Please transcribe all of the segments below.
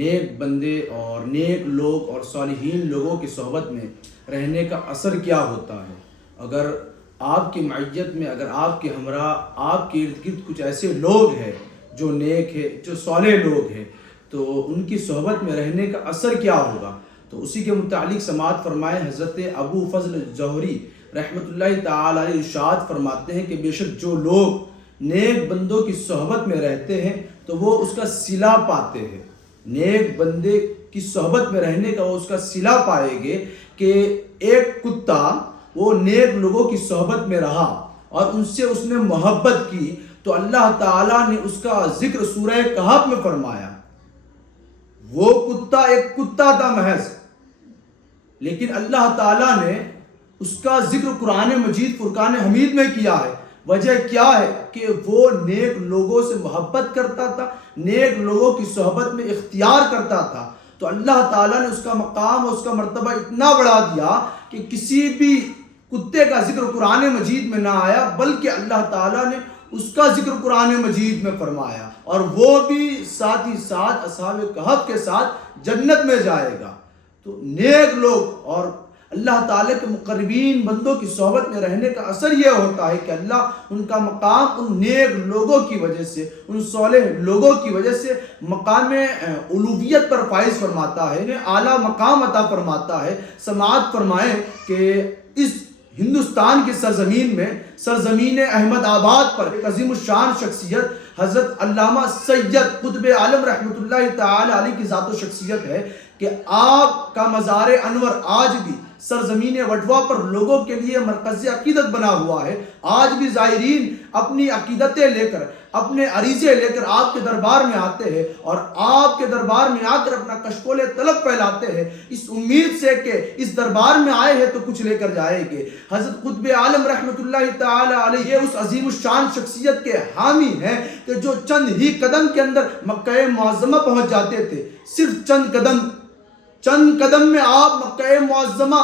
نیک بندے اور نیک لوگ اور صالحین لوگوں کی صحبت میں رہنے کا اثر کیا ہوتا ہے۔ اگر آپ کی معیت میں، اگر آپ کے ہمراہ، آپ کے ارد گرد کچھ ایسے لوگ ہیں جو نیک ہے، جو صالح لوگ ہیں، تو ان کی صحبت میں رہنے کا اثر کیا ہوگا؟ تو اسی کے متعلق سماعت فرمائے حضرت ابو فضل جوہری رحمۃ اللہ تعالی علیہ ارشاد فرماتے ہیں کہ بے شک جو لوگ نیک بندوں کی صحبت میں رہتے ہیں تو وہ اس کا صلہ پاتے ہیں۔ نیک بندے کی صحبت میں رہنے کا وہ اس کا صلہ پائیں گے کہ ایک کتا وہ نیک لوگوں کی صحبت میں رہا اور ان سے اس نے محبت کی تو اللہ تعالیٰ نے اس کا ذکر سورہ کہف میں فرمایا۔ وہ کتا ایک کتا تھا محض، لیکن اللہ تعالیٰ نے اس کا ذکر قرآن مجید فرقان حمید میں کیا ہے۔ وجہ کیا ہے کہ وہ نیک لوگوں سے محبت کرتا تھا، نیک لوگوں کی صحبت میں اختیار کرتا تھا، تو اللہ تعالیٰ نے اس کا مقام اور اس کا مرتبہ اتنا بڑھا دیا کہ کسی بھی کتے کا ذکر قرآن مجید میں نہ آیا، بلکہ اللہ تعالیٰ نے اس کا ذکر قرآن مجید میں فرمایا، اور وہ بھی ساتھ ہی ساتھ اصحاب کہف کے ساتھ جنت میں جائے گا۔ تو نیک لوگ اور اللہ تعالیٰ کے مقربین بندوں کی صحبت میں رہنے کا اثر یہ ہوتا ہے کہ اللہ ان کا مقام ان نیک لوگوں کی وجہ سے، ان صالح لوگوں کی وجہ سے مقام الوہیت پر فائز فرماتا ہے، انہیں اعلیٰ مقام عطا فرماتا ہے۔ سماعت فرمائیں کہ اس ہندوستان کی سرزمین میں، سرزمین احمد آباد پر ایک عظیم الشان شخصیت حضرت علامہ سید قطب عالم رحمۃ اللہ تعالی علیہ کی ذات و شخصیت ہے کہ آپ کا مزار انور آج بھی سرزمین وٹوا پر لوگوں کے لیے مرکز عقیدت بنا ہوا ہے۔ آج بھی زائرین اپنی عقیدتیں لے کر، اپنے عریضے لے کر آپ کے دربار میں آتے ہیں اور آپ کے دربار میں آ کر اپنا کشکول طلب پھیلاتے ہیں، اس امید سے کہ اس دربار میں آئے ہیں تو کچھ لے کر جائیں گے۔ حضرت قطب عالم رحمۃ اللہ تعالی علیہ اس عظیم الشان شخصیت کے حامی ہیں کہ جو چند ہی قدم کے اندر مکہ معظمہ پہنچ جاتے تھے۔ صرف چند قدم میں آپ مکہ معظمہ،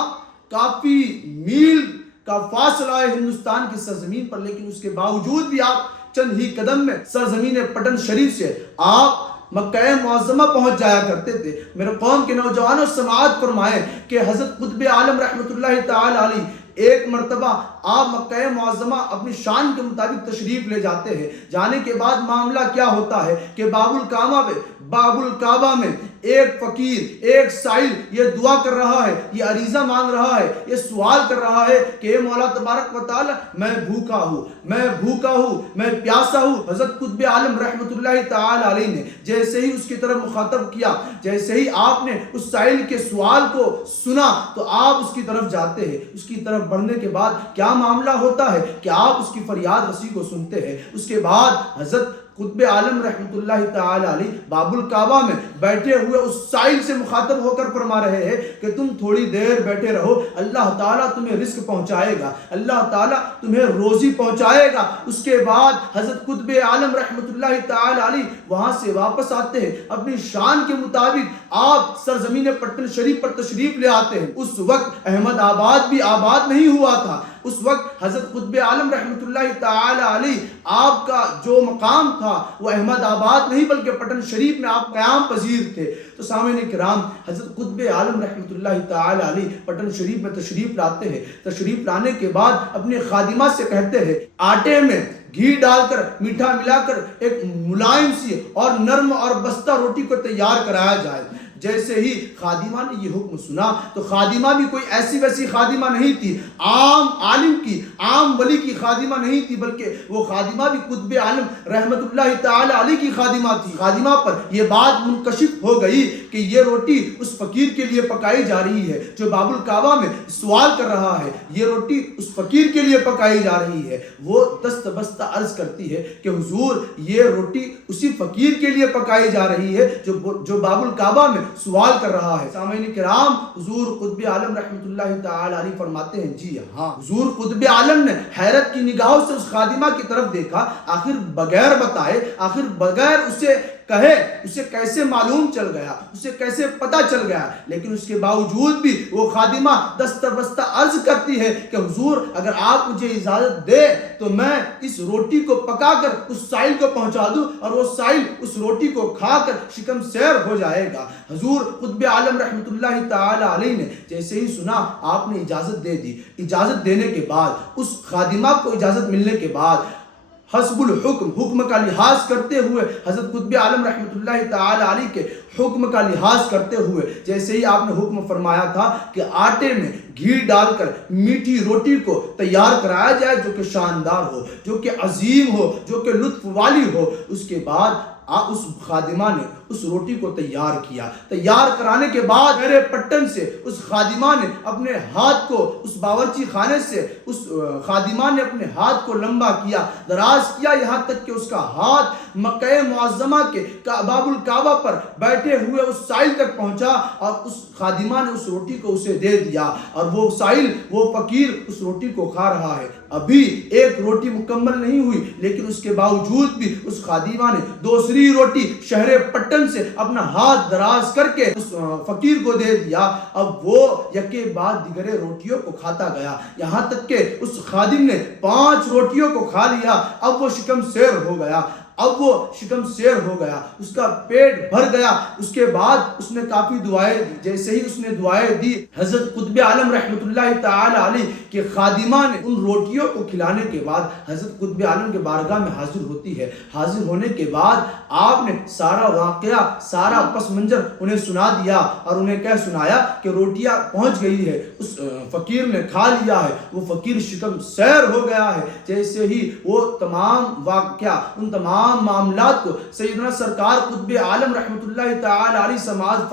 کافی میل کا فاصلہ ہے ہندوستان کی سرزمین پر، لیکن اس کے باوجود بھی آپ چند ہی قدم میں سرزمین پٹن شریف سے آپ مکہ معظمہ پہنچ جایا کرتے تھے۔ میرے قوم کے نوجوانوں سماعت فرمائیں کہ حضرت قطب عالم رحمۃ اللہ تعالی علیہ ایک مرتبہ آپ مکہ معظمہ اپنی شان کے مطابق تشریف لے جاتے ہیں۔ جانے کے بعد معاملہ کیا ہوتا ہے کہ باب الکعبہ میں ایک فقیر، ایک سائل یہ دعا کر رہا ہے، یہ عریضہ مانگ رہا ہے، یہ سوال کر رہا ہے کہ اے مولا تبارک و تعالی میں بھوکا ہوں، میں پیاسا ہوں۔ حضرت قطب عالم رحمۃ اللہ تعالی علیہ نے جیسے ہی اس کی طرف مخاطب کیا، جیسے ہی آپ نے اس سائل کے سوال کو سنا تو آپ اس کی طرف جاتے ہیں۔ اس کی طرف بڑھنے کے بعد کیا معاملہ ہوتا ہے کہ آپ اس کی فریاد رسی کو سنتے ہیں۔ اس کے بعد حضرت قطب عالم رحمۃ اللہ تعالی علیہ باب الکعبہ میں بیٹھے ہوئے اس سائل سے مخاطب ہو کر فرما رہے ہیں کہ تم تھوڑی دیر بیٹھے رہو، اللہ تعالیٰ تمہیں رزق پہنچائے گا، اللہ تعالیٰ تمہیں روزی پہنچائے گا۔ اس کے بعد حضرت قطب عالم رحمۃ اللہ تعالی علیہ وہاں سے واپس آتے ہیں، اپنی شان کے مطابق آپ سرزمین پٹن شریف پر تشریف لے آتے ہیں۔ اس وقت احمد آباد بھی آباد نہیں ہوا تھا، اس وقت حضرت قطب عالم رحمۃ اللہ تعالی علیہ آپ کا جو مقام تھا وہ احمد آباد نہیں بلکہ پٹن شریف میں آپ قیام پذیر تھے۔ تو سامعین کرام، حضرت قطب عالم رحمۃ اللہ تعالی علیہ پٹن شریف میں تشریف لاتے ہیں۔ تشریف لانے کے بعد اپنے خادمہ سے کہتے ہیں آٹے میں گھی ڈال کر، میٹھا ملا کر ایک ملائم سی اور نرم اور بستہ روٹی کو تیار کرایا جائے۔ جیسے ہی خادمہ نے یہ حکم سنا تو خادمہ بھی کوئی ایسی ویسی خادمہ نہیں تھی، عام عالم کی، عام ولی کی خادمہ نہیں تھی، بلکہ وہ خادمہ بھی قطب عالم رحمت اللہ تعالی علیہ کی خادمہ تھی۔ خادمہ پر یہ بات منکشف ہو گئی کہ یہ روٹی اس فقیر کے لیے پکائی جا رہی ہے جو باب الکعبہ میں سوال کر رہا ہے، یہ روٹی اس فقیر کے لیے پکائی جا رہی ہے۔ وہ دست بستہ عرض کرتی ہے کہ حضور یہ روٹی اسی فقیر کے لیے پکائی جا رہی ہے جو باب الکعبہ میں سوال کر رہا ہے۔ سامعین کرام، حضور قطب عالم رحمت اللہ تعالی علیہ فرماتے ہیں جی ہاں۔ حضور قطب عالم نے حیرت کی نگاہوں سے اس خادمہ کی طرف دیکھا، آخر بغیر بتائے، آخر بغیر اسے کہے اسے کیسے معلوم چل گیا، اسے کیسے پتہ چل گیا، لیکن اس کے باوجود بھی وہ خادمہ دستہ بستہ عرض کرتی ہے کہ حضور اگر آپ مجھے اجازت دے تو میں اس روٹی کو پکا کر اس سائل کو پہنچا دوں اور وہ سائل اس روٹی کو کھا کر شکم سیر ہو جائے گا۔ حضور قطب عالم رحمۃ اللہ تعالی علیہ نے جیسے ہی سنا آپ نے اجازت دے دی۔ اجازت دینے کے بعد اس خادمہ کو اجازت ملنے کے بعد حسب الحکم، حکم کا لحاظ کرتے ہوئے، حضرت قطب عالم رحمۃ اللہ تعالی علیہ کے حکم کا لحاظ کرتے ہوئے جیسے ہی آپ نے حکم فرمایا تھا کہ آٹے میں گھی ڈال کر میٹھی روٹی کو تیار کرایا جائے جو کہ شاندار ہو، جو کہ عظیم ہو، جو کہ لطف والی ہو، اس کے بعد اس خادمہ نے اس روٹی کو تیار کیا۔ تیار کرانے کے بعد میرے پٹن سے اس خادمہ نے اپنے ہاتھ کو، اس باورچی خانے سے اس خادمہ نے اپنے ہاتھ کو لمبا کیا، دراز کیا، یہاں تک کہ اس کا ہاتھ مکہ معظمہ کے باب الکعبہ پر بیٹھے ہوئے اس سائل تک پہنچا اور اس خادمہ نے اس روٹی کو اسے دے دیا اور وہ سائل، وہ فقیر اس روٹی کو کھا رہا ہے۔ ابھی ایک روٹی مکمل نہیں ہوئی لیکن اس کے باوجود بھی اس خادمہ نے دوسری روٹی شہر پٹن سے اپنا ہاتھ دراز کر کے اس فقیر کو دے دیا۔ اب وہ یکے بعد دیگرے روٹیوں کو کھاتا گیا، یہاں تک کہ اس خادم نے 5 روٹیوں کو کھا لیا۔ اب وہ شکم سیر ہو گیا، اب وہ شکم سیر ہو گیا، اس کا پیٹ بھر گیا۔ اس کے بعد اس نے کافی دعائیں دی۔ جیسے ہی اس نے دعائیں دی، حضرت قطب عالم رحمۃ اللہ تعالی علیہ کے خادمہ نے ان روٹیوں کو کھلانے کے بعد حضرت قطب عالم کے بارگاہ میں حاضر ہوتی ہے۔ حاضر ہونے کے بعد آپ نے سارا واقعہ، سارا پس منظر انہیں سنا دیا اور انہیں کہہ سنایا کہ روٹیاں پہنچ گئی ہے، اس فقیر نے کھا لیا ہے، وہ فقیر شکم سیر ہو گیا ہے۔ جیسے ہی وہ تمام واقعہ، ان تمام معاملات کو سیدنا سرکار قطب عالم رحمۃ اللہ تعالی علیہ سماعت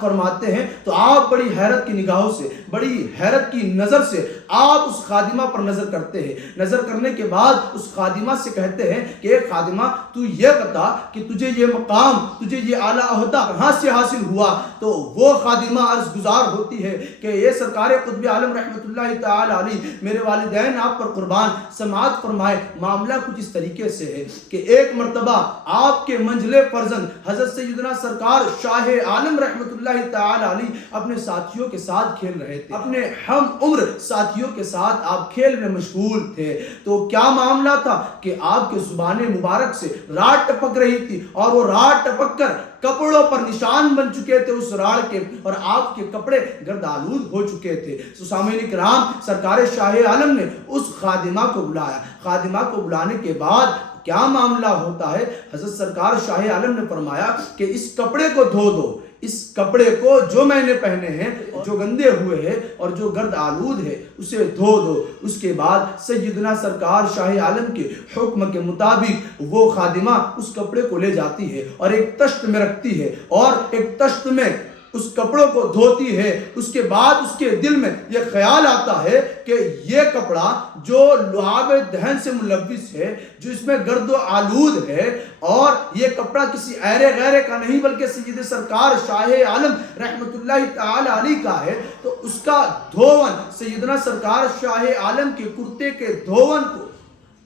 فرماتے ہیں تو آپ بڑی حیرت کی نگاہوں سے، بڑی حیرت کی نظر سے آپ اس خادمہ پر نظر کرتے ہیں۔ نظر کرنے کے بعد اس خادمہ سے کہتے ہیں کہ اے خادمہ تو یہ بتا کہ تجھے یہ مقام، تجھے یہ اعلیٰ عہدہ کہاں سے حاصل ہوا؟ تو وہ خادمہ عرض گزار ہوتی ہے کہ یہ سرکار قطب عالم رحمۃ اللہ تعالی علیہ، میرے والدین آپ پر قربان، سماعت فرمائے معاملہ کچھ اس طریقے سے ہے کہ ایک مرتبہ آپ کے منجلے فرزند حضرت سیدنا سرکار شاہ عالم رحمۃ اللہ تعالی علیہ اپنے ساتھیوں کے ساتھ کھیل رہے تھے، اپنے ہم عمر ساتھیوں کے ساتھ آپ کھیل میں مشغول تھے۔ تو کیا معاملہ تھا کہ آپ کے زبان مبارک سے راڑ ٹپک رہی تھی اور وہ راڑ ٹپک کر کپڑوں پر نشان بن چکے تھے اس راڑ کے، اور آپ کے کپڑے گرد آلود ہو چکے تھے۔ سامعین کرام، سرکار شاہ عالم نے اس خادمہ کو بلایا۔ خادمہ کو بلانے کے بعد کیا معاملہ ہوتا ہے؟ حضرت سرکار شاہ عالم نے فرمایا کہ اس کپڑے کو دھو دو، اس کپڑے کو جو میں نے پہنے ہیں، جو گندے ہوئے ہیں اور جو گرد آلود ہے اسے دھو دو۔ اس کے بعد سیدنا سرکار شاہ عالم کے حکم کے مطابق وہ خادمہ اس کپڑے کو لے جاتی ہے اور ایک تشت میں رکھتی ہے اور ایک تشت میں اس کپڑوں کو دھوتی ہے۔ اس کے بعد اس کے دل میں یہ خیال آتا ہے کہ یہ کپڑا جو لعاب دہن سے ملوث ہے، جو اس میں گرد و آلود ہے، اور یہ کپڑا کسی ایرے غیرے کا نہیں بلکہ سید سرکار شاہ عالم رحمت اللہ تعالی علیہ کا ہے، تو اس کا دھون، سیدنا سرکار شاہ عالم کے کرتے کے دھون کو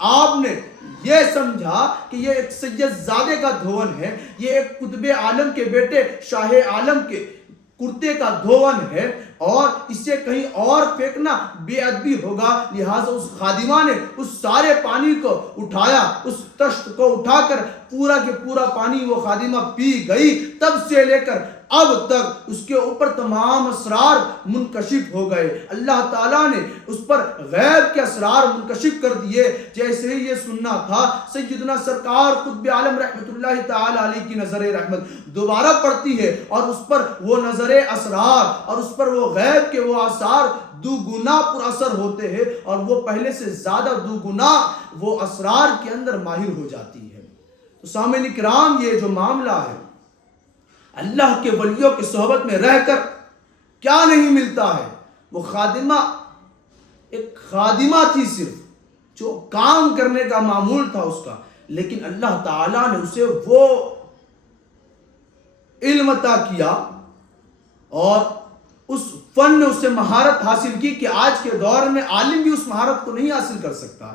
آپ نے یہ سمجھا کہ یہ ایک سید زادے کا دھون ہے، یہ ایک قطب عالم کے بیٹے شاہ عالم کے کرتے کا دھون ہے، اور اسے کہیں اور پھینکنا بے ادبی ہوگا۔ لہٰذا اس خادمہ نے اس سارے پانی کو اٹھایا، اس تشت کو اٹھا کر پورا کے پورا پانی وہ خادمہ پی گئی۔ تب سے لے کر اب تک اس کے اوپر تمام اسرار منکشف ہو گئے، اللہ تعالیٰ نے اس پر غیب کے اسرار منکشف کر دیے۔ جیسے ہی یہ سننا تھا، سیدنا سرکار قطب عالم رحمت اللہ تعالی علیہ کی نظر رحمت دوبارہ پڑتی ہے، اور اس پر وہ نظر اسرار اور اس پر وہ غیب کے وہ آثار دو گنا پر اثر ہوتے ہیں، اور وہ پہلے سے زیادہ دو گنا وہ اسرار کے اندر ماہر ہو جاتی ہے۔ تو سامعین کرام، یہ جو معاملہ ہے، اللہ کے ولیوں کی صحبت میں رہ کر کیا نہیں ملتا ہے۔ وہ خادمہ ایک خادمہ تھی صرف، جو کام کرنے کا معمول تھا اس کا، لیکن اللہ تعالیٰ نے اسے وہ علم عطا کیا اور اس فن میں اسے مہارت حاصل کی کہ آج کے دور میں عالم بھی اس مہارت کو نہیں حاصل کر سکتا۔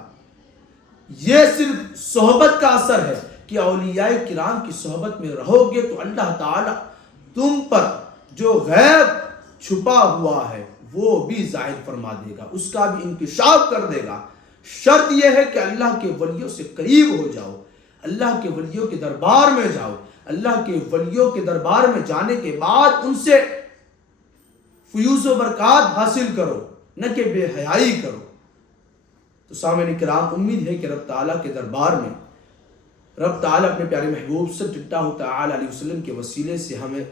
یہ صرف صحبت کا اثر ہے کہ اولیاء کرام کی صحبت میں رہو گے تو اللہ تعالیٰ تم پر جو غیب چھپا ہوا ہے وہ بھی ظاہر فرما دے گا، اس کا بھی انکشاف کر دے گا۔ شرط یہ ہے کہ اللہ کے ولیوں سے قریب ہو جاؤ، اللہ کے ولیوں کے دربار میں جاؤ، اللہ کے ولیوں کے دربار میں جانے کے بعد ان سے فیوز و برکات حاصل کرو، نہ کہ بے حیائی کرو۔ تو سامعین کرام، امید ہے کہ رب تعالیٰ کے دربار میں رب تعالیٰ اپنے پیارے محبوب صلی اللہ تعالیٰ علیہ وسلم کے وسیلے سے ہمیں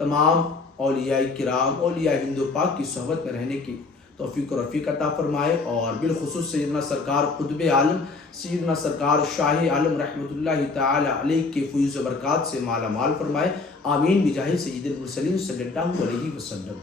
تمام اولیاء کرام، اولیاء ہند و پاک کی صحبت میں رہنے کی توفیق و رفیق عطا فرمائے، اور بالخصوص سیدنا سرکار قطب عالم سیدنا سرکار شاہ عالم رحمۃ اللہ تعالیٰ علیہ کے فیوز و برکات سے مالا مال فرمائے۔ آمین بجاہ سید المرسلین صلی اللہ علیہ وسلم۔